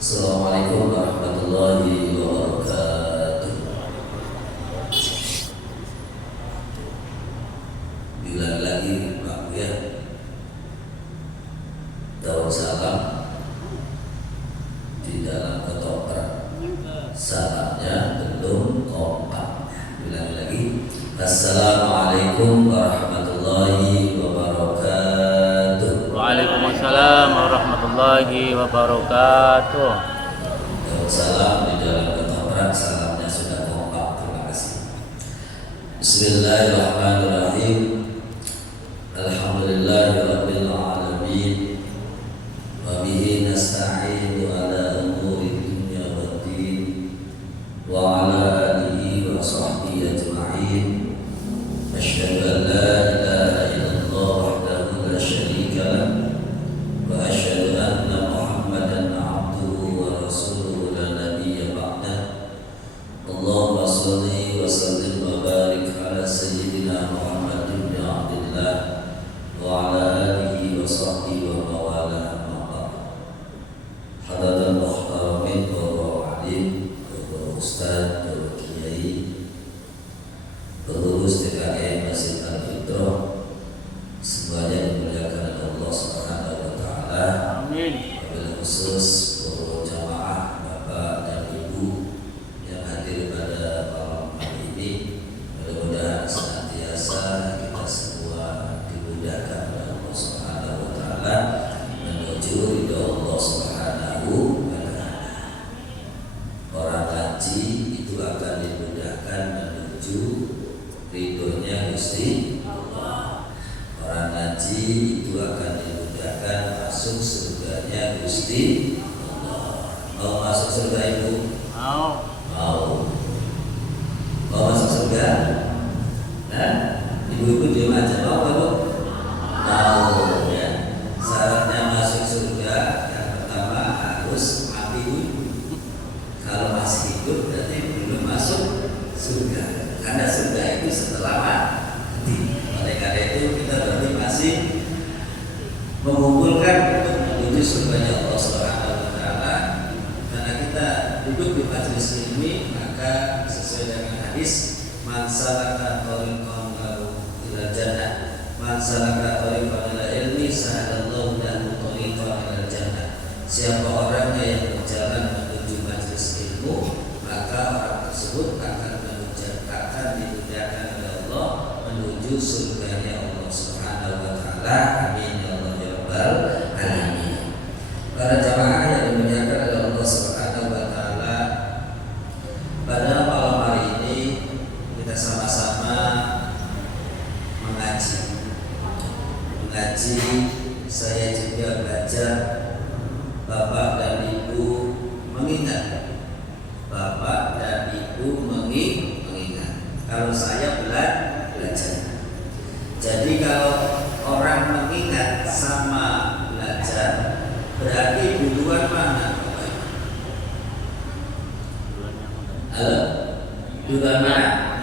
Assalamualaikum warahmatullahi wabarakatuh. Bilang lagi Pak ya, daun salam di dalam ketoprak, salamnya belum kompak. Bilang lagi, Assalamualaikum warahmatullahi wabarakatuh. Waalaikumsalam warahmatullahi wabarakatuh. Daun salam di dalam ketoprak, salamnya sudah kompak. Terima kasih. Bismillahirrahmanirrahim. Alhamdulillahirabbil alamin. Wa bihi nasta'inu ala umuri dunya waddin. Wa ala alihi wa sahbihi ajma'in. Asyhadu an la ilaha illallah wahdahu la syarika lah. Wa asyhadu anna Muhammadan abduhu wa rasuluhu la nabiyya ba'dah. Allahumma shalli wa sallim wa barik ala sayyidina Muhammad ibn Abdillah wa ala alihi wa sahbihi wa mawala amma ba'd. Hadirin muhtaramin, para alim, para ustaz, para kiai, pengurus TKM Masjid Al-Fitrah, semuanya dimuliakan oleh Allah Subhanahu wa taala. Amin. Wabil khusus para jamaah Bapak dan Ibu yang hadir pada malam hari ini, mudah-mudahan senantiasa kita semua dimudahkan oleh Allah Subhanahu wa taala menuju ridho Allah Subhanahu wa taala. Orang haji itu akan dimudahkan menuju ridhonya Gusti Allah. Orang haji itu akan dimudahkan masuk surganya Gusti Allah. Mau masuk surga Ibu? Mau. Mau. Mau masuk surga? Nah, ibu-ibu diam aja. Mau nggak Bu? Mau ya. Syaratnya masuk surga yang pertama harus mati dulu. Kalau masih hidup berarti belum masuk surga. Karena surga itu setelah mati. Oleh karena itu kita berarti masih mengumpulkan untuk menuju surganya Allah Subhanahu wa taala. Karena kita duduk di majelis ilmi, maka sesuai dengan hadis, man salaka thariqan lahu ila jannah, man salaka thariqan ila ilmi sahalallahu lahu thariqan ila jannah. Siapa orangnya yang berjalan menuju majelis ilmu, maka orang tersebut akan dimudahkan oleh Allah menuju surganya Allah Subhanahu wa taala. Amin ya Allah ya rabbal alamin. Para jamaah yang dimuliakan oleh Allah Subhanahu wa taala, pada malam hari ini kita sama-sama mengaji. Saya juga belajar. Bapak dan Ibu mengingat. Bapak dan Ibu mengingat. Kalau saya belajar. Jadi kalau orang mengingat sama belajar, berarti duluan mana? Halo? Duluan mana?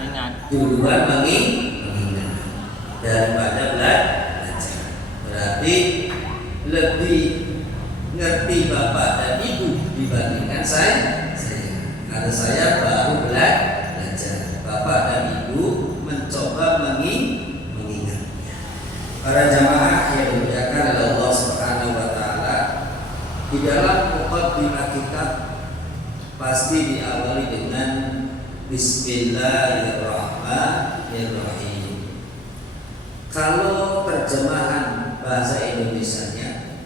Duluan mengingat daripada belajar. Berarti lebih ngerti Bapak dan Ibu dibandingkan saya. Karena saya baru belajar. Bapak dan Ibu mencoba mengingat. Para jamaah yang dimuliakan oleh Allah Subhanahu wa taala, di dalam muqaddimah kitab pasti diawali dengan Bismillahirrahmanirrahim. Kalau terjemahan bahasa Indonesianya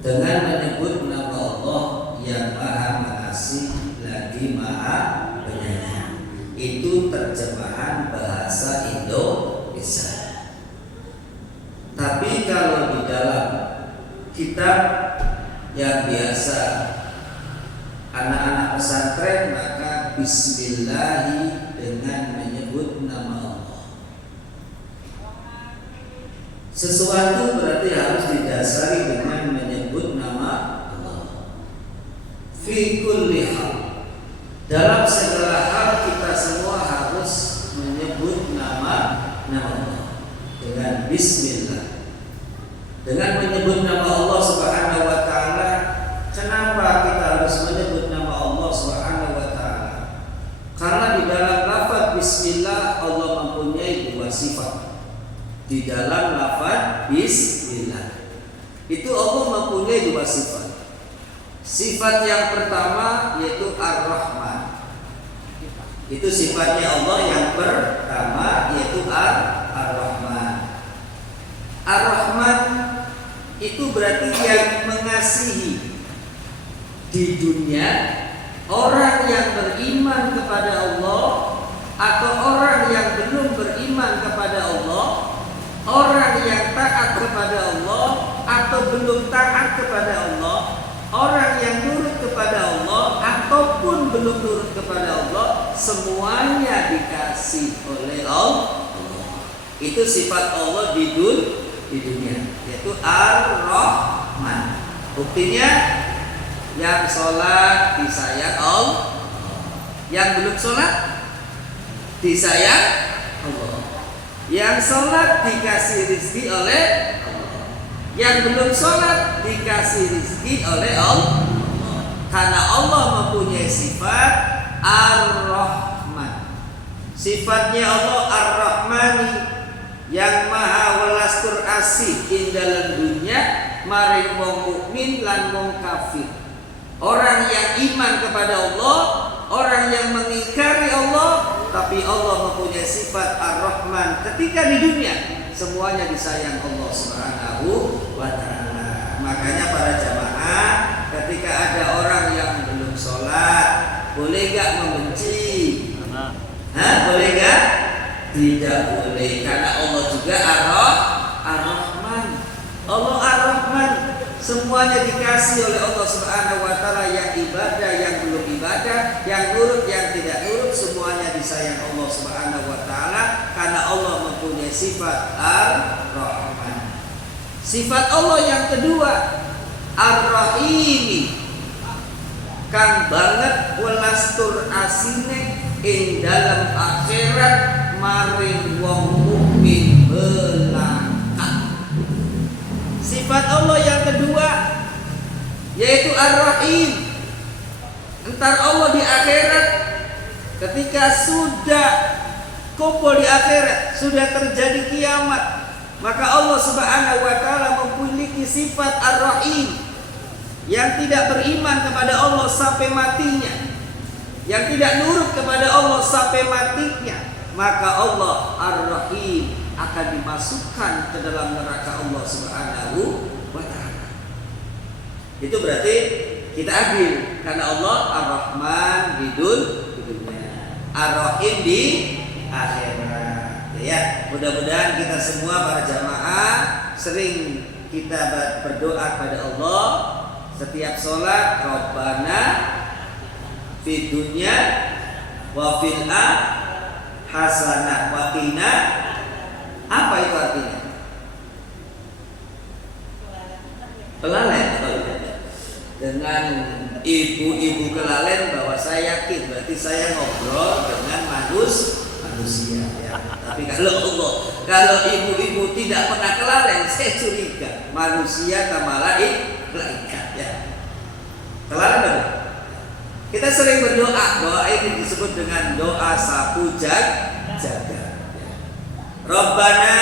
dengan menyebut nama Allah yang Maha Mengasih lagi Maha Penyayang, itu terjemahan bahasa Indonesia. Tapi kalau di dalam kitab yang biasa anak-anak pesantren, maka Bismillahi dengan menyebut nama Allah. Sesuatu berarti harus didasari dengan menyebut nama Allah. Fi kulli hal, dalam segala hal kita semua harus menyebut nama Allah dengan Bismillah. Dengan menyebut nama Allah Subhanahu wa taala, kenapa kita harus Itu Allah mempunyai dua sifat. Sifat yang pertama yaitu Ar-Rahman. Itu sifatnya Allah yang pertama yaitu Ar-Rahman. Ar-Rahman itu berarti yang mengasihi di dunia orang yang beriman kepada Allah atau orang yang belum beriman kepada Allah, orang yang taat kepada Allah atau belum taat kepada Allah, orang yang nurut kepada Allah ataupun belum nurut kepada Allah, semuanya dikasih oleh Allah. Itu sifat Allah di dunia, yaitu Ar-Rahman. Buktinya yang sholat disayang Allah, yang belum sholat disayang Allah. Yang sholat dikasih rizki oleh Allah, yang belum sholat dikasih rizki oleh Allah. Karena Allah mempunyai sifat Ar-Rahman. Sifatnya Allah Ar-Rahmani, yang maha welas tur asih ing dalam dunia maring wong mukmin lan wong kafir. Orang yang iman kepada Allah, orang yang mengingkari Allah, tapi Allah mempunyai sifat Ar-Rahman. Ketika di dunia semuanya disayang Allah Subhanahu wa ta'ala. Makanya para jamaah, ketika ada orang yang belum sholat, boleh gak membenci? Boleh gak? Tidak boleh, karena Allah juga Ar-Rahman. Allah Ar-Rahman, semuanya dikasih oleh Allah Subhanahu wa ta'ala. Yang ibadah, yang belum ibadah, yang nurut, yang tidak nurut, semuanya disayang Allah Subhanahu wa ta'ala. Karena Allah mempunyai sifat Ar-Rahman. Sifat Allah yang kedua Ar-Rahimi, kang banget welas tur asine ing dalam akhirat maring wong mukmin belaka. Sifat Allah yang kedua yaitu Ar-Rahim. Entar Allah di akhirat, ketika sudah kumpul di akhirat, sudah terjadi kiamat, maka Allah Subhanahu wa ta'ala memiliki sifat Ar-Rahim. Yang tidak beriman kepada Allah sampai matinya, yang tidak nurut kepada Allah sampai matinya, maka Allah Ar-Rahim akan dimasukkan ke dalam neraka Allah Subhanahu wa ta'ala. Itu berarti kita adil, karena Allah Ar-Rahman di dunia, Ar-Rahim di akhirat. Ya, mudah-mudahan kita semua para jamaah sering kita berdoa kepada Allah setiap sholat, Rabbana fid dunya wa fil hasanah wa qina. Apa itu artinya? Kelalen. Dengan ibu-ibu kelalen, bahwa saya yakin berarti saya ngobrol dengan manusia ya. Tapi kalau ibu-ibu tidak pernah kelalen, saya curiga manusia atau malaikat ya. Kelalen apa? Kita sering berdoa, doa ini disebut dengan doa sapu jaga. Rabbana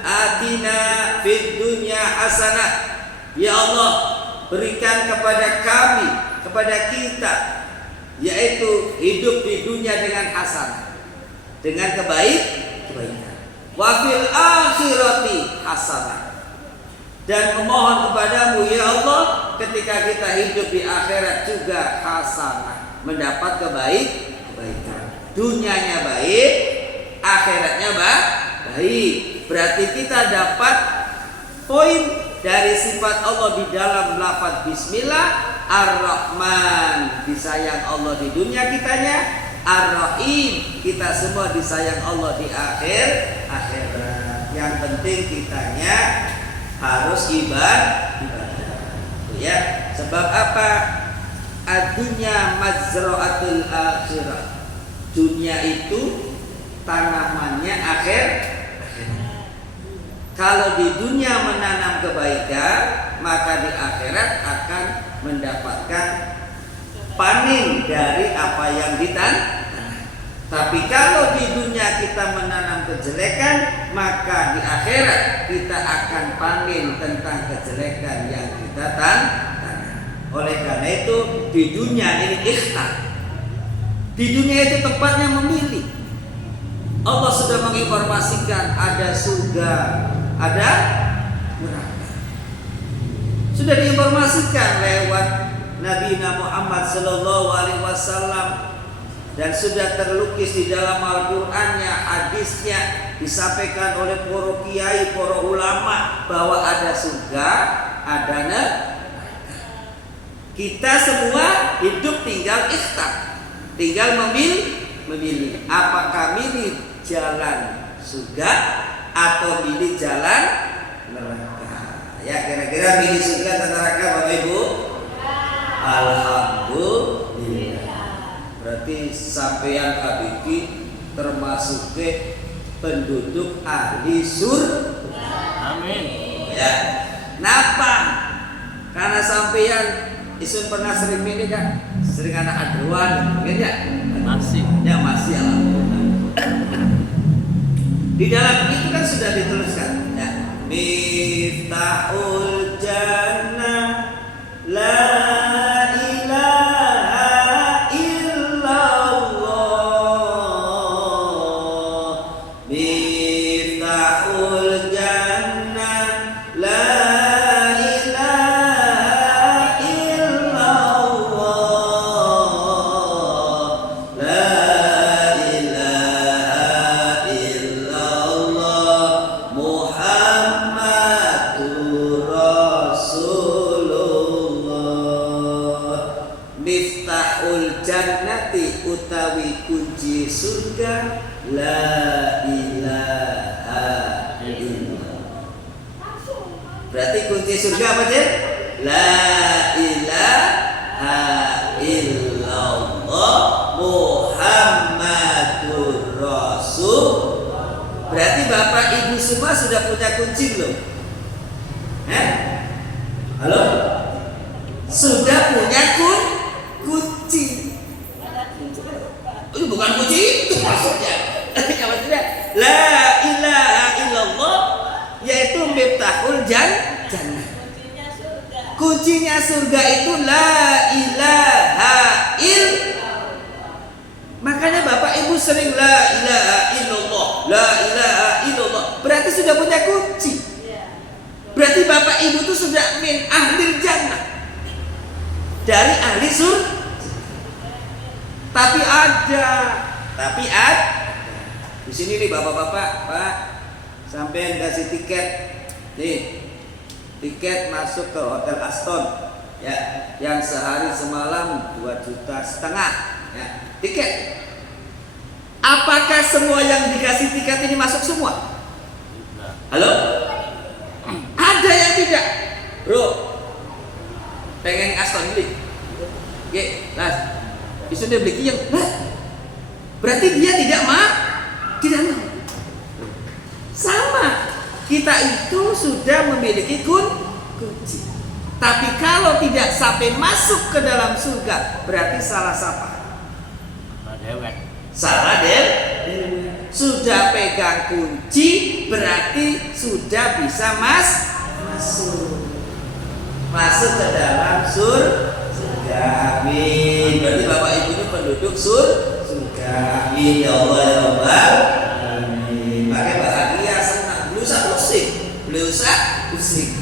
atina fid dunya hasanah. Ya Allah, berikan kepada kami, kepada kita, yaitu hidup di dunia dengan hasanah, dengan kebaikan. Wa fil akhirati hasanah. Dan memohon kepadamu ya Allah, ketika kita hidup di akhirat juga hasanah, mendapat kebaikan. Dunianya baik, akhiratnya baik. Berarti kita dapat poin dari sifat Allah di dalam lafaz bismillah. Ar-Rahman, disayang Allah di dunia kitanya. Ar-Rahim, kita semua disayang Allah di akhirat. Yang penting kitanya harus ibadah. Ya, sebab apa? Ad-dunya mazra'atul akhirah. Dunia itu tanamannya akhir. Kalau di dunia menanam kebaikan, maka di akhirat akan mendapatkan panen dari apa yang ditanam. Tapi kalau di dunia kita menanam kejelekan, maka di akhirat kita akan panen tentang kejelekan yang kita tanam. Oleh karena itu di dunia ini ikhtar. Di dunia itu tempatnya memilih. Allah sudah menginformasikan ada surga, ada neraka. Sudah diinformasikan lewat Nabi Muhammad SAW. Dan sudah terlukis di dalam Al-Qur'annya, hadisnya disampaikan oleh para kiai, para ulama bahwa ada surga, ada neraka. Kita semua hidup tinggal ikhtar, tinggal memilih apakah milih jalan surga atau milih jalan neraka. Ya, kira-kira milih surga atau neraka Bapak Ibu? Alhamdulillah. Berarti sampeyan kabiki termasuk ke penduduk ahli surga. Amin. Ya. Kenapa? Karena sampeyan isun pernah sering milih kan? Sering anak adruan, mungkin ya? Masih. Ya masih, alhamdulillah. Di dalam itu kan sudah dituliskan ya. Miftahul jannah la utawi kunci surga la ilaha illallah. Berarti kunci surga apa sih? La ilaha illallah Muhammadur Rasul. Berarti Bapak Ibu semua sudah punya kunci belum? Halo? Sudah punya kunci. Itu bukan kunci itu maksudnya. Maksudnya la ilaha illallah yaitu miftahul jannah. Kuncinya surga itu la ilaha illallah. Makanya Bapak Ibu sering la ilaha illallah, la ilaha illallah. Berarti sudah punya kunci. Berarti Bapak Ibu itu sudah min ahli jannah. Dari ahli surga. Tapi di sini nih bapak-bapak, Pak, sampean kasih tiket, nih, tiket masuk ke Hotel Aston, ya, yang sehari semalam 2,5 juta, ya, tiket. Apakah semua yang dikasih tiket ini masuk semua? Halo? Ada yang tidak, bro? Pengen Aston beli? Oke, las. Bisa dia beli yang berarti dia tidak mau. Sama, kita itu sudah memiliki kunci. Tapi kalau tidak sampai masuk ke dalam surga, berarti salah siapa? Salah dewek. Sudah pegang kunci, berarti sudah bisa masuk ke dalam surga. Amin. Berarti Bapak Ibu ini penduduk surga. Amin ya Allah ya Rabbal alamin. Pakai bahagia, senang, belusa pusing.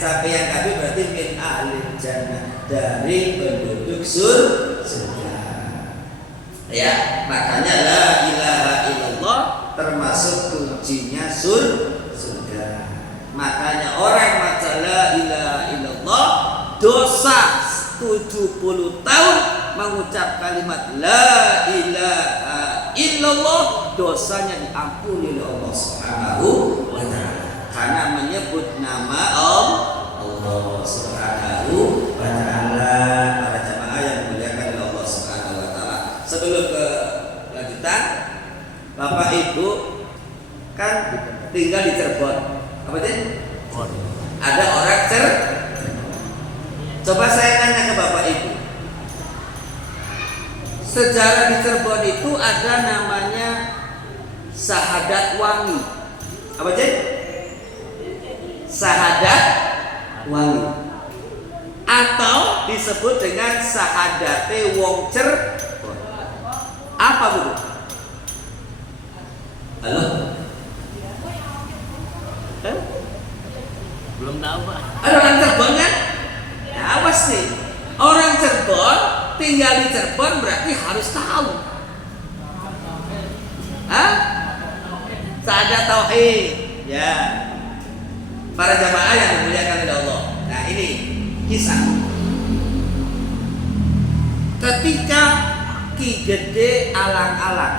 Sampai yang kami berarti min ahli jannah, dari penduduk surga. Ya, makanya la ilaha illallah termasuk kuncinya surga. Makanya orang baca la ilaha illallah dosa 70 tahun mengucap kalimat la ilaha illallah, dosanya diampuni oleh Allah Subhanahu wa taala karena menyebut nama Allah Subhanahu wa taala. Para jamaah yang dimuliakan oleh Allah Subhanahu wa taala, sebelum ke lanjutan, Bapak Ibu kan tinggal di Cirebon. Apa sih? Ada orang Coba saya tanya ke Bapak Ibu, sejarah di Cirebon itu ada namanya Sahadat Wangi. Apa aja? Sahadat Wangi. Atau disebut dengan Sahadate Wong Cirebon. Apa Bu? Halo? Belum tahu Pak. Ada orang Cirebon kan? Ya, awas nih. Orang Cirebon tinggal di Cirebon berarti harus tahu. Hah? Sahadat tauhid. Ya. Para jamaah yang dimuliakan oleh Allah. Nah, ini kisah. Ketika Ki Gede alang-alang.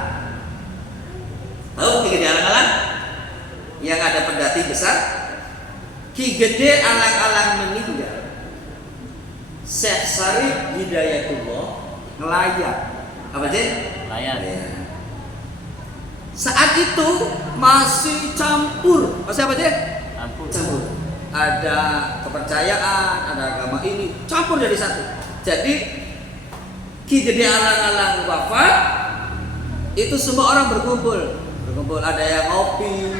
Tahu Ki Gede alang-alang? Yang ada pendati besar. Ki Gede alang-alang meninggal. Syekh Syarif Hidayatullah ngelayat. Apa sih? Layar. Saat itu masih campur. Masih apa sih? Campur. Ada kepercayaan, ada agama ini campur jadi satu. Jadi Ki Gede alang-alang wafat, itu semua orang berkumpul. Ada yang ngopi,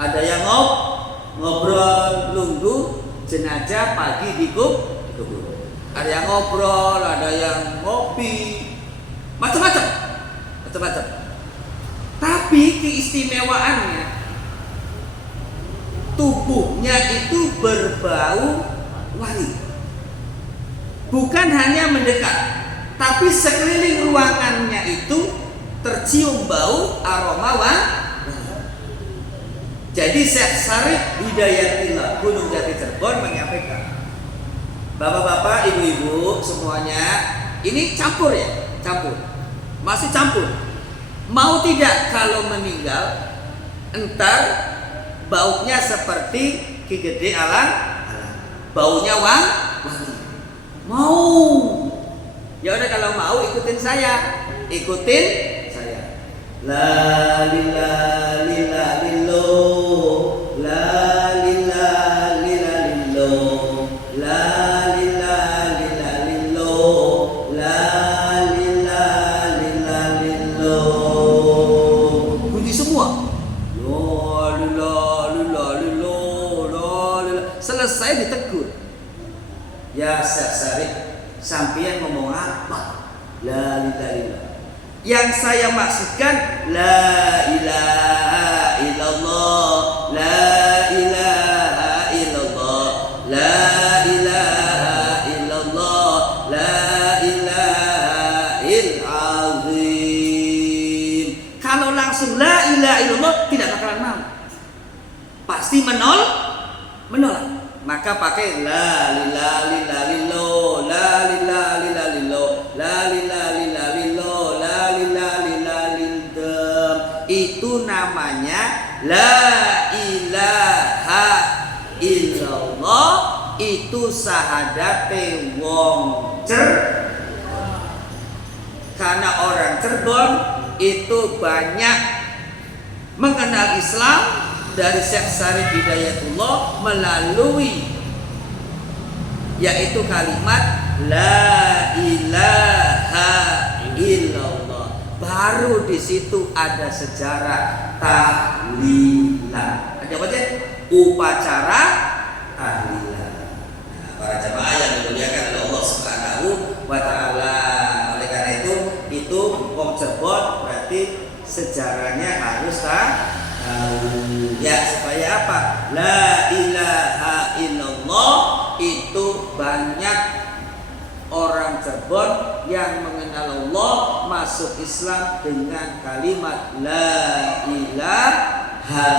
ada yang ngobrol, nunggu jenazah pagi dikubur. Ada yang ngobrol, ada yang ngopi, macam-macam. Tapi keistimewaannya tubuhnya itu berbau wangi. Bukan hanya mendekat, tapi sekeliling ruangannya itu tercium bau aroma wangi. Jadi Syekh Syarif Hidayatullah Gunung Jati Cirebon menyampaikan, bapak-bapak, ibu-ibu semuanya, ini campur ya, masih campur. Mau tidak kalau meninggal, entar baunya seperti Ki Gede alang-alang, baunya wangi. Mau? Ya udah kalau mau ikutin saya. La ilaha illallah, la ilaha illallah, la ilaha illallah, la ilaha illallah. Bunyi semua. La ilaha illallah. Selesai ditegur. Ya Syekh Syarif, sampeyan ngomong apa? La ilaha illallah. Yang saya maksudkan la ilaha illallah, la ilaha illallah, la ilaha illallah, la ilaha azim. Kalau langsung la ilaha illallah tidak bakalan mau. Pasti menolak. Maka pakai la ilaha illallah, la ilaha illallah, la ilaha illallah. Itu namanya la ilaha illallah. Itu sahadate wong Cirebon. Karena orang Cirebon itu banyak mengenal Islam dari Syekh Syarif Hidayatullah melalui yaitu kalimat la ilaha illallah. Baru di situ ada sejarah tahlilan. Ada apa aja? Upacara tahlilan. Nah, para jamaah yang dimuliakan oleh Allah Subhanahu wa taala. Oleh karena itu wong Cirebon berarti sejarahnya harus tahu. Ya, supaya apa? La ilaha illallah itu banyak orang Cirebon yang mengenal Allah masuk Islam dengan kalimat la ilaha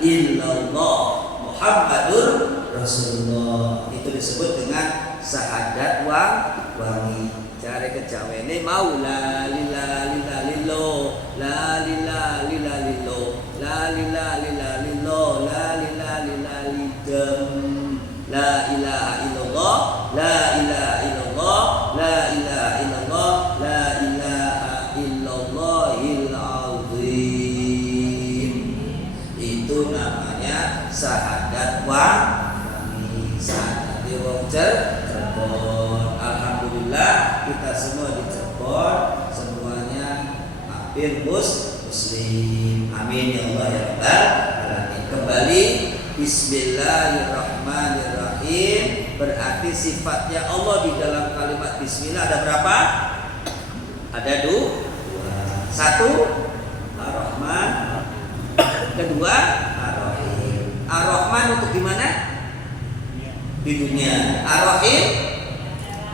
illallah Muhammadur Rasulullah. Itu disebut dengan sahadat wangi. Cari kejawene mau la ilaha illallah, la ilaha illallah, la ilaha illallah, la ilaha illallah, la ilaha illallah, la ilaha illallah, la ilaha illallah, la ilaha illallahil azim. Itu namanya sahadat wangi, sahadat wong Cirebon. Alhamdulillah kita semua di Cirebon hampir muslim. Amin ya Allah ya Rabbal alamin. Kembali Bismillahirrahmanirrahim. Berarti sifatnya Allah di dalam kalimat Bismillah ada berapa? Ada dua. Satu Ar-Rahman, kedua Ar-Rahim. Ar-Rahman untuk di mana? Di dunia. Ar-Rahim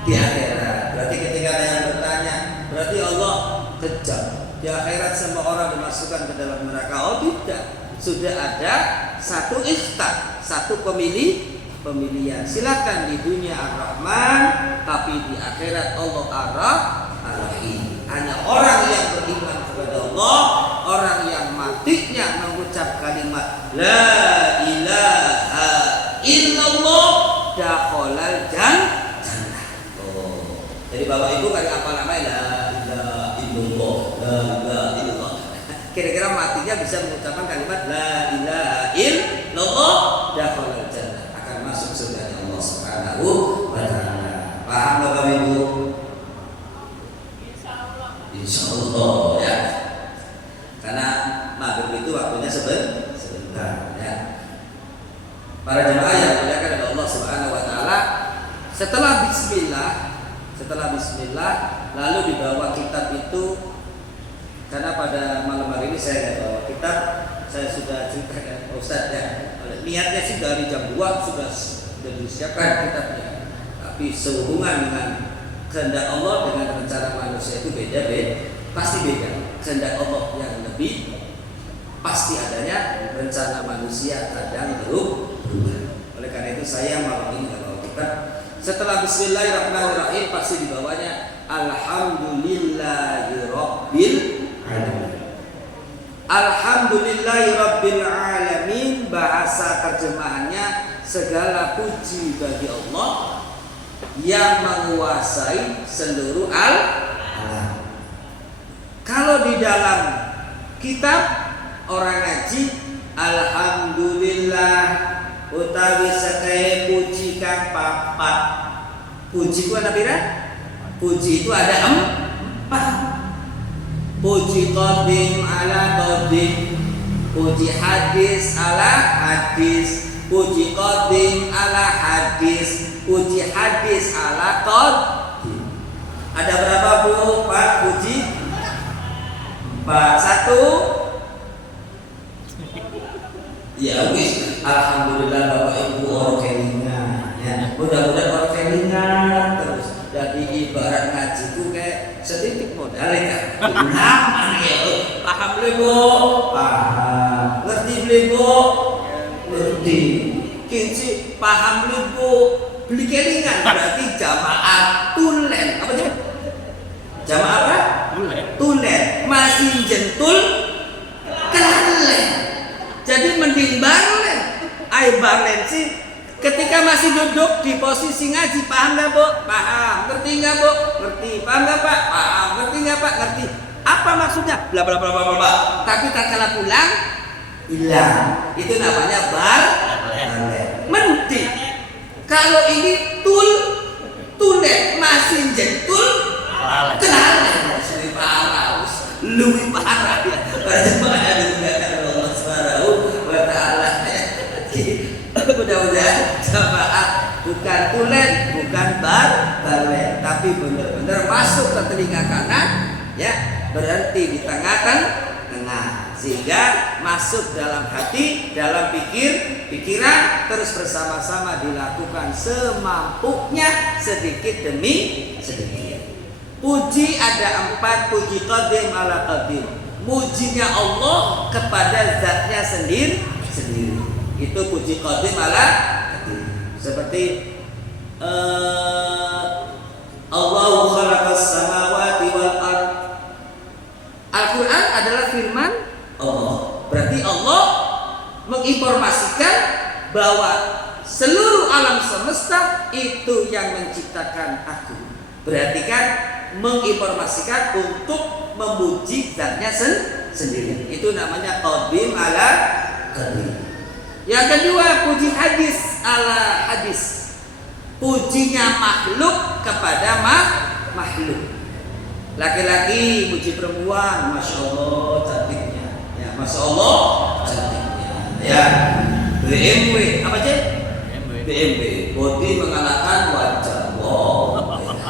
di akhirat. Berarti ketika ada yang bertanya, berarti Allah kejam. Di akhirat semua orang dimasukkan ke dalam neraka. Oh tidak. Sudah ada satu ikhtar, satu pemilihan. Silakan di dunia Ar-Rahman, tapi di akhirat Allah Ar-Rahim. Hanya orang yang beriman kepada Allah, orang yang matinya mengucap kalimat La ilaha illallah dakhalal jannah. Oh. Jadi Bapak Ibu kayak apa namanya? La ilaha illallah, la ilaha illallah. Kira-kira matinya bisa mengucapkan kalimat La ilaha illallah dakhalal jannah, akan masuk surga Allah Subhanahu wa taala. Paham Bapak Ibu? Insyaallah ya. Karena maghrib itu waktunya sebentar ya. Para jemaah yang dimuliakan oleh Allah Subhanahu wa taala, setelah bismillah lalu dibawa kitab itu. Karena pada malam hari ini saya tidak bawa kitab, saya sudah ceritakan Ustaz ya. Niatnya sih dari jam 2 sudah disiapkan kitabnya. Tapi sehubungan dengan kehendak Allah dengan rencana manusia itu beda, pasti beda. Kehendak Allah yang lebih pasti adanya, rencana manusia kadang berubah. Oleh karena itu saya malam ini bawa kitab. Setelah Bismillahirrahmanirrahim pasti dibawanya Alhamdulillahirabbil alamin. Alhamdulillahirabbil alamin, bahasa terjemahannya segala puji bagi Allah yang menguasai seluruh alam. Kalau di dalam kitab orang ngaji Alhamdulillah utawi sekaya puji kang papat. Puji ku ada pira? Puji itu ada 4. Puji qadim ala qadim, puji hadis ala hadis, puji qadim ala hadis, puji hadis ala qadim. Ada berapa Bu? 4 puji? 4. 1. Ya wis, alhamdulillah Bapak Ibu orang kelingan ya. Mudah-mudahan orang kelingan terus. Jadi ibarat ngaji itu kayak setitik modal ya. Nah, paham beli Bu? Paham. Ngerti beli Bu? Ngerti. Kinci paham beli Bu? Beli kelingan berarti jamaah tulen. Apa sih? Jamaah apa? Tulen. Masih jentul kelalen. Jadi mending balen. Ai balen sih. Ketika masih duduk di posisi ngaji, paham nggak Bu? Paham. Ngerti nggak Bu? Ngerti. Paham nggak Pak? Paham. Ngerti nggak Pak? Ngerti. Apa maksudnya? Bla bla bla bla bla. Tapi tak kalah pulang hilang. Itu namanya balen. Menti. Kalau ini tulen masih jentul kelalen. Lebih parah. Lebih parah ya. Bagaimana dengan Allah Subhanahu wa taala? Mudah-mudahan jamaah bukan tulen, bukan balen, tapi benar-benar masuk ke telinga kanan, ya, berhenti di tengah, sehingga masuk dalam hati, dalam pikiran, terus bersama-sama dilakukan semampunya sedikit demi sedikit. Puji ada 4, puji qadim ala qadim. Mujinya Allah kepada zatnya sendiri. Itu puji qadim ala qadim. Seperti Allahu khalaqas samawati wal ard. Al-Qur'an adalah firman Allah. Berarti Allah menginformasikan bahwa seluruh alam semesta itu yang menciptakan aku. Berarti kan menginformasikan untuk memuji zatnya sendiri. Itu namanya qadim ala qadim. Yang kedua, puji hadis ala hadis. Pujinya makhluk kepada makhluk. Laki-laki muji perempuan, masya Allah cantiknya, ya masya Allah cantiknya, ya. BMW apa sih? BMW, body mengalahkan wajah. Wow,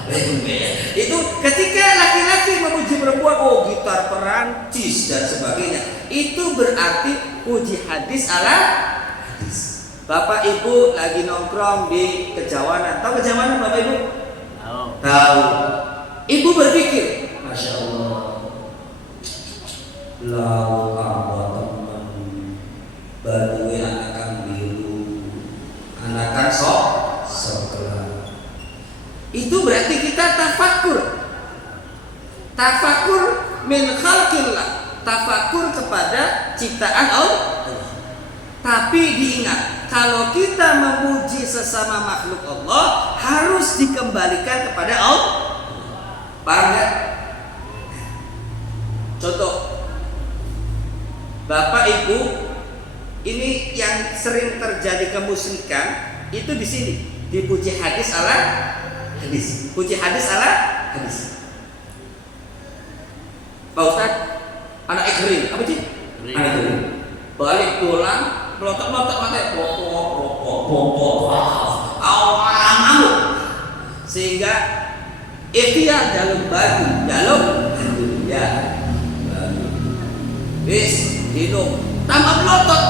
BMW. Itu ketika laki-laki memuji perempuan, oh gitar Perancis dan sebagainya, itu berarti puji hadis ala hadis. Bapak Ibu lagi nongkrong di Kejawanan, tahu Kejawanan Bapak Ibu? Tahu. Ibu berpikir, masya Allah, lau abah teman badui anakan biru, anakan sebelah. Itu berarti kita tafakur. Tafakur min khalqillah, tafakur kepada ciptaan Allah. Tapi diingat, kalau kita memuji sesama makhluk Allah harus dikembalikan kepada Allah. Paham gak? Contoh, Bapak Ibu, ini yang sering terjadi kemusyrikan itu di sini, dipuji hadis ala hadis, puji hadis ala hadis. Pak Ustadz, anak ekrim, apa sih? Anak ekrim. Balik pulang, melotot-melotot pakai pokok, sehingga ikhtiar dalam baju, ya, wis minum, tambah melotot,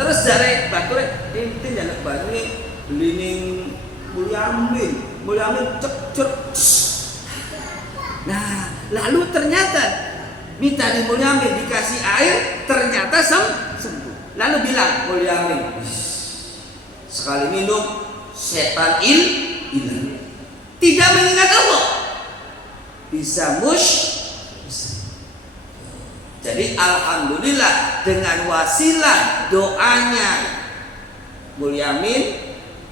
terus dari batur, ini jalan baju ini belining Mulyamin cek. Nah, lalu ternyata minta di Mulyamin dikasih air, ternyata sembuh. Lalu bilang Mulyamin, sekali minum setan hilang. Tidak mengingat Allah, bisa jadi alhamdulillah dengan wasilah doanya Mulyamin,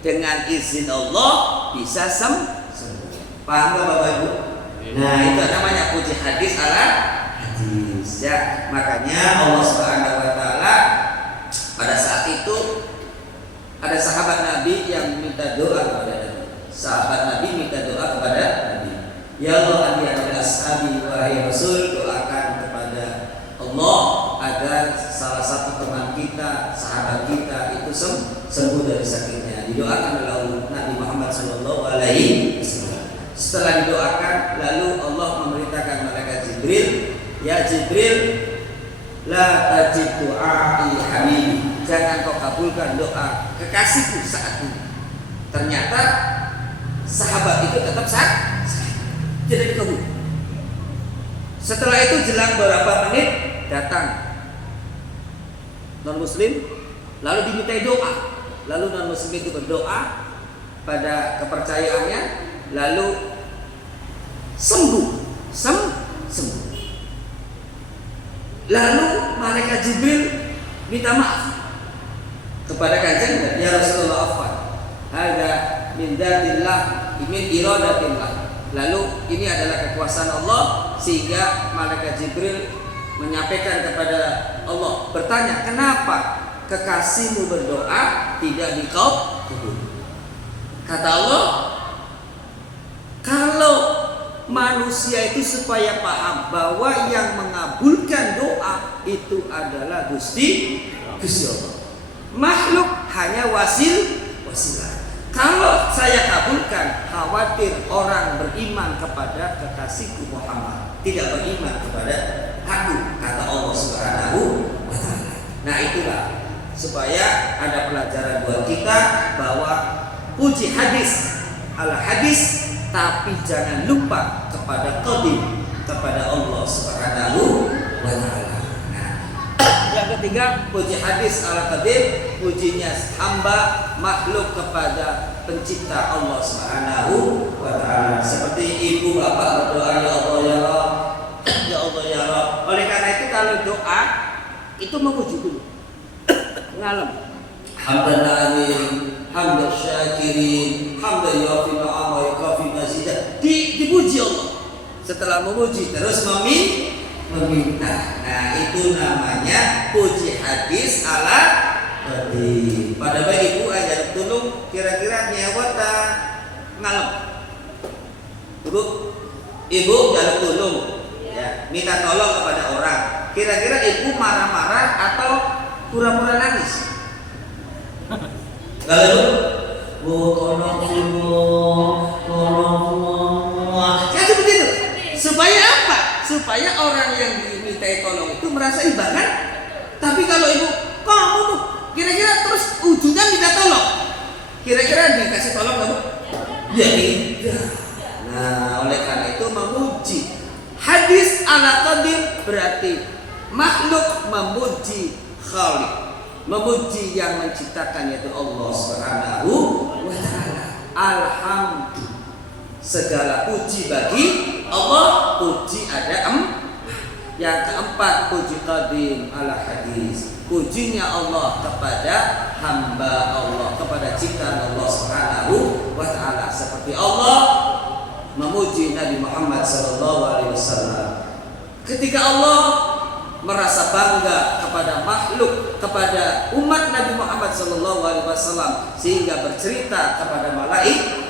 dengan izin Allah bisa sembuh. Paham gak Bapak Ibu? Nah, itu namanya puji hadis ala hadis, ya. Makanya Allah Subhanahu wa taala pada saat itu ada sahabat Nabi yang minta doa kepada Nabi. Sahabat Nabi minta doa kepada Nabi. Ya Allah, anbiya ashabi wahai Rasul, doakan kepada Allah agar salah satu teman kita, sahabat kita itu sembuh dari sakitnya. Didoakan oleh Nabi Muhammad SAW. Setelah didoakan, lalu Allah memerintahkan malaikat Jibril, ya Jibril, la tajib du'ai habibi, jangan kau kabulkan doa kekasihku saat ini. Ternyata sahabat itu tetap sakit, tidak dikabul. Setelah itu jelang beberapa menit datang non muslim, lalu dimintai doa. Lalu non muslim itu berdoa pada kepercayaannya, lalu sembuh. Lalu malaikat Jibril minta maaf kepada kanjeng, ya Rasulullah, afwan, hada min dzatillah, min iradatillah. Lalu ini adalah kekuasaan Allah, sehingga malaikat Jibril menyampaikan kepada Allah, bertanya, kenapa kekasihmu berdoa tidak dikabul? Kata Allah, kalau manusia itu supaya paham bahwa yang mengabulkan doa itu adalah Gusti Allah. Makhluk hanya wasilah. Kalau saya kabulkan, khawatir orang beriman kepada kekasihku Muhammad, tidak beriman kepada aku, kata Allah Subhanahu wa taala. Nah, itulah supaya ada pelajaran buat kita bahwa puji hadis ala hadis, tapi jangan lupa kepada qadim, kepada Allah Subhanahu wa taala. Nah, yang ketiga, puji hadis ala qadim, pujinya hamba makhluk kepada pencipta Allah Subhanahu wa taala. Seperti ibu bapak berdoa, ya Allah ya Rabb, ya Allah ya Rabb. Oleh karena itu kalau doa itu memuji dulu. Ngalem. Hamdan amin, hamdan syakirin, hamdan yafi na'am wa yukafi mazidah. Dipuji Allah. Setelah memuji terus meminta. Nah, itu namanya puji hadis ala qadim. Pada baik ibu ajar tolong kira-kira nyewa ta ngalem. Ibu, Ibu jaluk tolong, ya, minta tolong kepada orang. Kira-kira ibu marah-marah atau pura-pura nangis? Kalau ibu, tolong ibu, tolong. Ya seperti itu. Supaya apa? Supaya orang yang dimintai tolong itu merasa iba kan? Tapi kalau ibu, kamu tuh, kira-kira terus ujungnya minta tolong. Kira-kira dikasih tolong kamu? Ya tidak. Nah, oleh karena itu memuji. Hadis ala qadim berarti makhluk memuji Khalik, memuji yang menciptakan yaitu Allah Subhanahu wa taala. Alhamdulillah. Segala puji bagi Allah. Puji ada yang keempat, puji qadim ala hadis. Pujinya Allah kepada hamba Allah, kepada ciptaan Allah Subhanahu wa taala, seperti Allah memuji Nabi Muhammad sallallahu alaihi wasallam. Ketika Allah merasa bangga kepada makhluk, kepada umat Nabi Muhammad sallallahu alaihi wasallam, sehingga bercerita kepada malaikat.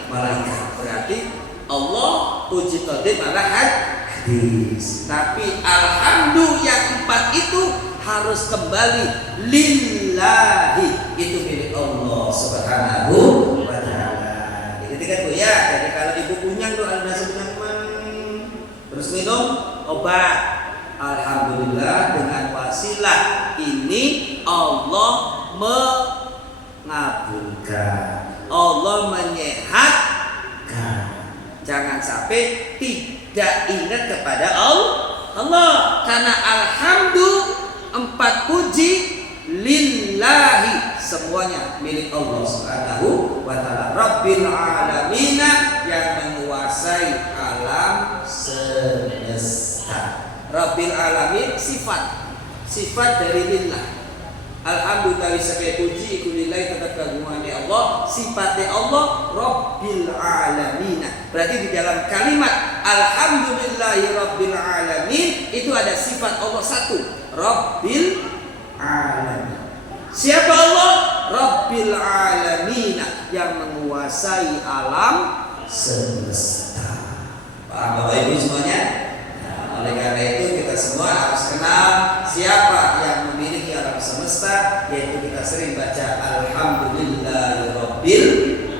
Berarti Allah puji qadim ala hadis. Tapi alhamdulillah yang empat itu harus kembali lillahi, itu milik Allah Subhanahu wa taala. Gitu kan Bu ya. Jadi kalau ibu kunyang doa terus minum obat, alhamdulillah dengan wasilah ini Allah mengabulkan, Allah menyehatkan. Jangan sampai tidak ingat kepada Allah, karena alhamdulillah empat puji lillahi, semuanya milik Allah Subhanahu wa taala, Rabbil alamin, yang menguasai alam semesta. Rabbil alamin sifat dari lillah. Alhamdulillah sebagai puji ikulillahi tetap kagungannya Allah, sifatnya Allah Rabbil alamin. Berarti di dalam kalimat alhamdulillahi rabbil alamin itu ada sifat Allah satu, Rabbil alamin. Siapa Allah? Rabbil alamin, yang menguasai alam semesta. Paham Bapak Ibu semuanya? Nah, oleh karena itu kita semua harus kenal siapa yang memiliki alam semesta, yaitu kita sering baca alhamdulillahi rabbil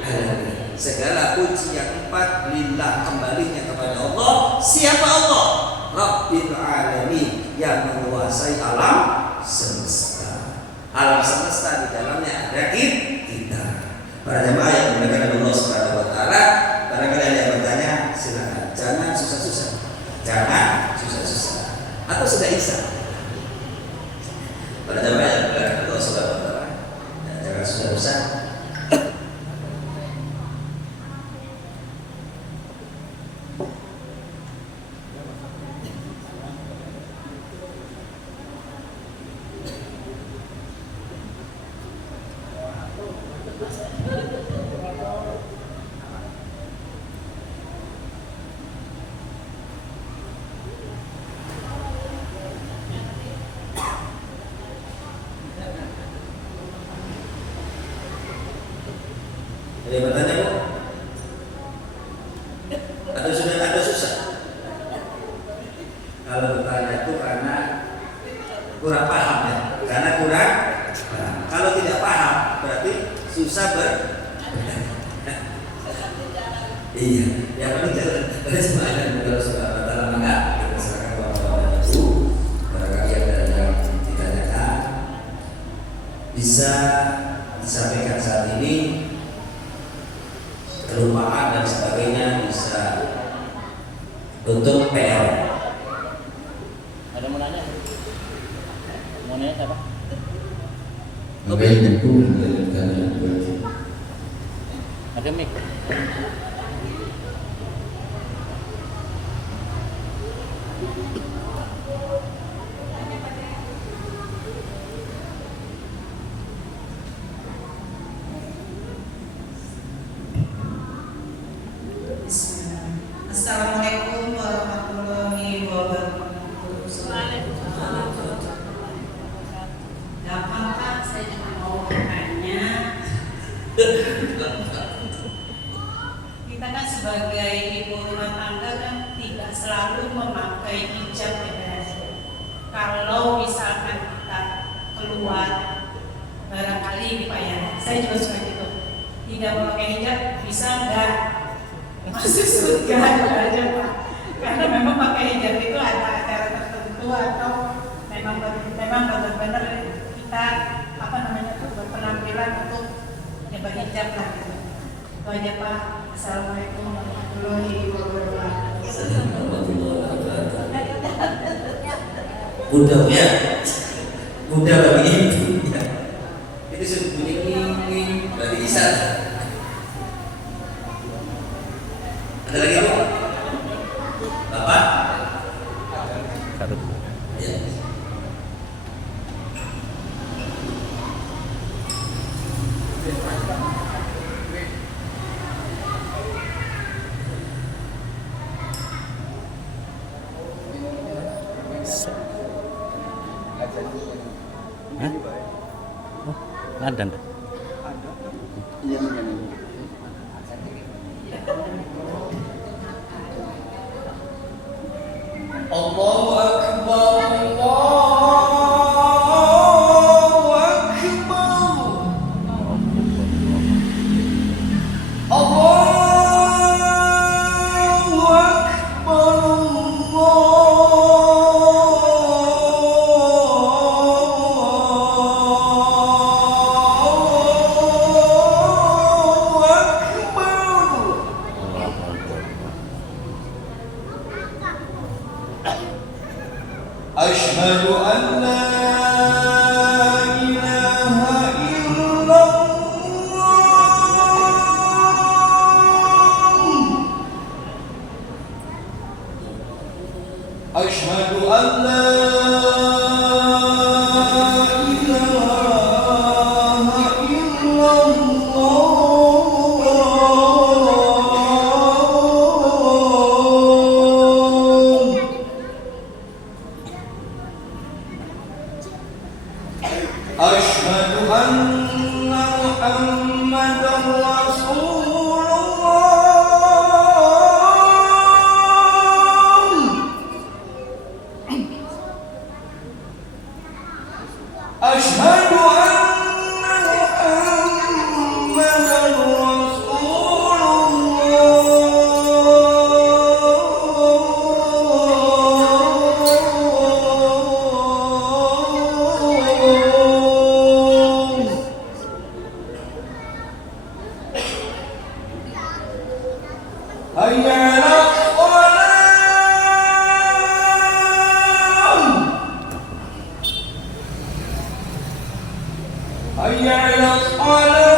alamin. Segala puji yang empat lillah, kembalinya kepada Allah. Siapa Allah? Rabbil alamin, yang menguasai alam semesta. Alam semesta di dalamnya ada kita. Para jemaah yang dimuliakan Allah Subhanahu wa taala, barangkali ada yang bertanya, silakan. Jangan susah-susah. Jangan susah-susah. Atau sudah isa. Para jemaah yang dimuliakan Allah Subhanahu wa taala, jangan susah-susah. Ada yang bertanya Bu? Ada susah? Kalau bertanya itu karena kurang paham ya. Karena kurang paham. Kalau tidak paham berarti susah Iya, yang penting jalan. Cuma ada kalau sudah dalam enggak, kita serahkan kawan-kawan itu. Barangkali ada yang ditanyakan, bisa disampaikan saat ini. Kelupaan dan sebagainya bisa untuk PR. Ada mau nanya? Mau nanya siapa? Ngapain itu menjalankan berarti? Ada mic. Assalamualaikum warahmatullahi wabarakatuh. Gampang Pak, saya cuma mau bertanya. Kita kan sebagai ibu rumah tangga kan tidak selalu memakai hijab ya. Kalau misalkan kita keluar barangkali Pak ya, saya juga suka gitu. Tidak memakai hijab bisa nggak masuk surga aja Pak? Karena memang pakai hijab itu ada acara tertentu atau memang benar-benar kita berpenampilan untuk menyebar hijab lah gitu. Itu aja Pak. Assalamualaikum warahmatullahi wabarakatuh. Mudah ya, mudah bagi ibu ya. Itu sudah bunyi berarti bisa. Ada lagi Bu? Bapak? Satu. Ya. Hah? Oh, ada. Allahu Akbar, Asyhadu an la ilaha illallah. Asyhadu an la ilaha illallah. Asyhadu anna Muhammadar Rasulullah. Asyhadu anna Muhammadar Rasulullah. Hayya 'alal shalah. Hayya 'alal shalah.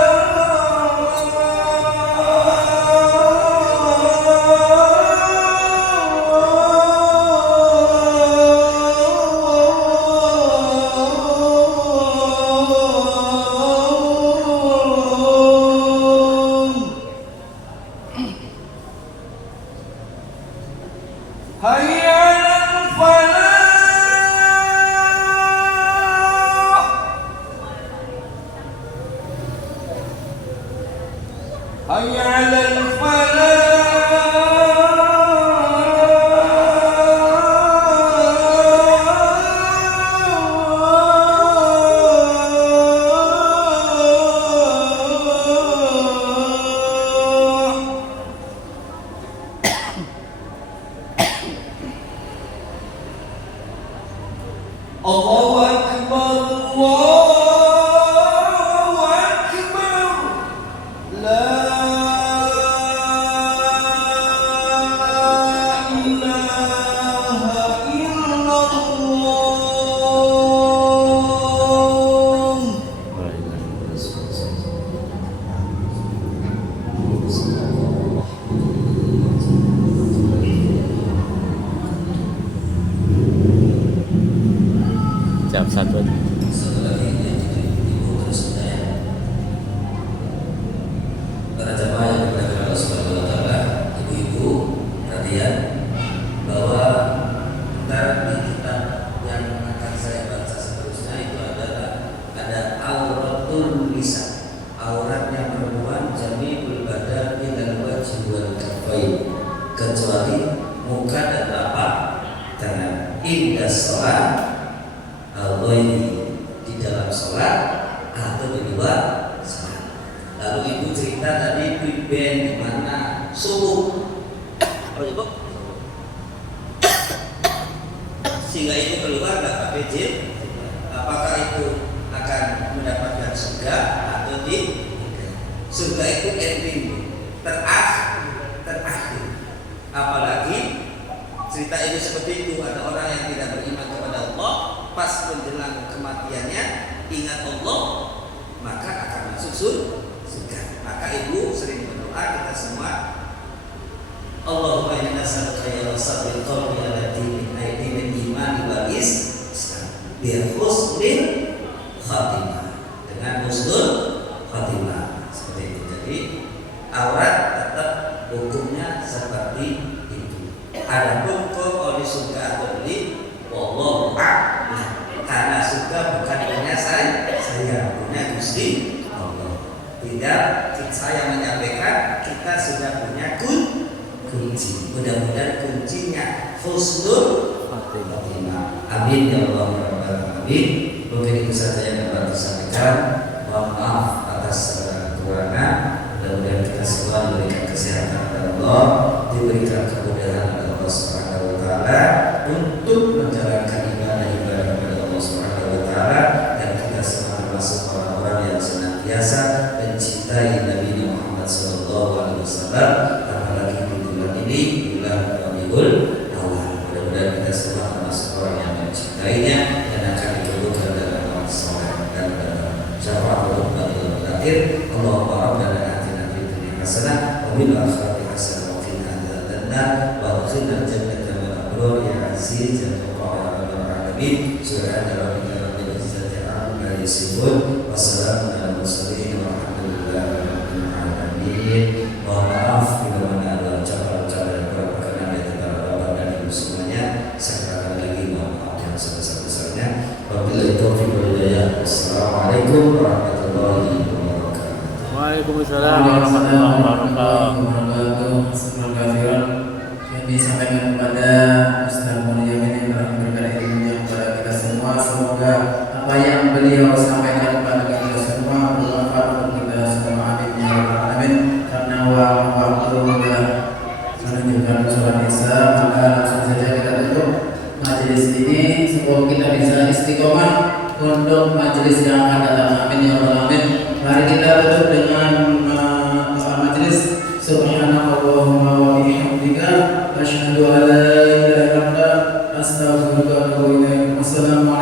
Hayya 'alal falah. Hayya 'alal falah. Allahu Akbar, Allahu Akbar. La ilaha illallah. Jam satu aja. Setelah ini ibu terus saya para jamaah yang dimuliakan Allah Subhanahu wa taala, ibu-ibu perhatian bahwa ntar di kitab yang akan saya baca seterusnya itu adalah ada auratul lisan, auratnya perempuan jami'ul badan ilal wajhi wal kaffain, kecuali muka dan sholat al-ghairi, di dalam sholat atau di luar sholat. Lalu ibu cerita tadi piben di mana subuh, apa ibu? Sehingga ibu keluar nggak pakai jilbab, apakah itu akan mendapatkan surga atau di surga? Itu ending terakhir. Apalagi cerita ini seperti itu, ada orang yang tidak beriman kepada Allah, pas menjelang kematiannya ingat Allah, maka akan masuk surga. Maka ibu sering berdoa, kita semua, Allahumma inna nas'aluka ya sabil qalbi ala dinil iman wal Islam bi husnil khatimah, dengan husnul khatimah. Seperti itu. Jadi aurat tetap hukumnya seperti itu. Adapun kok di surga atau beli, wallahu a'lam. Karena surga bukan punya saya punya Gusti Allah. Tidak saya menyampaikan, kita sudah punya kunci. Mudah-mudahan kuncinya husnul khatimah. Amin ya Allah ya Rabbal alamin. Mungkin itu saja yang dapat disampaikan. Mohon maaf atas segala kekurangan. Mudah-mudahan kita semua diberikan kesehatan oleh Allah, diberikan kemudahan oleh Allah Subhanahu wa taala untuk menjalankan ibadah kepada Allah Subhanahu wa taala, dan kita semua termasuk orang-orang yang senantiasa mencintai Nabi Muhammad sallallahu alaihi wasallam, apalagi di bulan ini, bulan Rabiul Awal. Mudah-mudahan kita semua termasuk orang yang mencintainya dan akan dikabulkan dalam amal saleh dan dalam syafaatul akhir. Allahumma rabbana atina fid dunya hasanah wa fil akhirati hasanah wa qina adzabannar wa adkhilna jannata ma'al abrar ya aziz ya ghafar ya rabbal alamin. Subhana rabbika rabbil izzati amma yasifun wa salamun alal mursalin walhamdulillahi rabbil alamin. Mohon maaf bila mana ada ucapan-ucapan yang kurang berkenan di antara bapak dan ibu semuanya. Sekali lagi mohon maaf yang sebesar-besarnya. Wabillahi taufiq wal hidayah. Wassalamualaikum warahmatullahi wabarakatuh. Waalaikumsalam warahmatullahi wabarakatuh. Yang disampaikan kepada Ustaz Mulyam ini telah memberikan ilmunya kepada kita semua. Semoga apa yang beliau sampaikan kepada kita semua bermanfaat untuk kita semua. Amin ya rabbal alamin. Karena waktu sudah menunjukkan sholat isya, maka langsung saja kita tutup majelis ini. Semoga kita bisa istiqomah untuk majelis yang akan datang. Amin ya rabbal alamin. Mari kita tutup dengan majelis. Subhanallahumma wa bihamdika asyhadu an la ilaha illa anta astaghfiruka wa atubu ilaik. Assalamualaikum.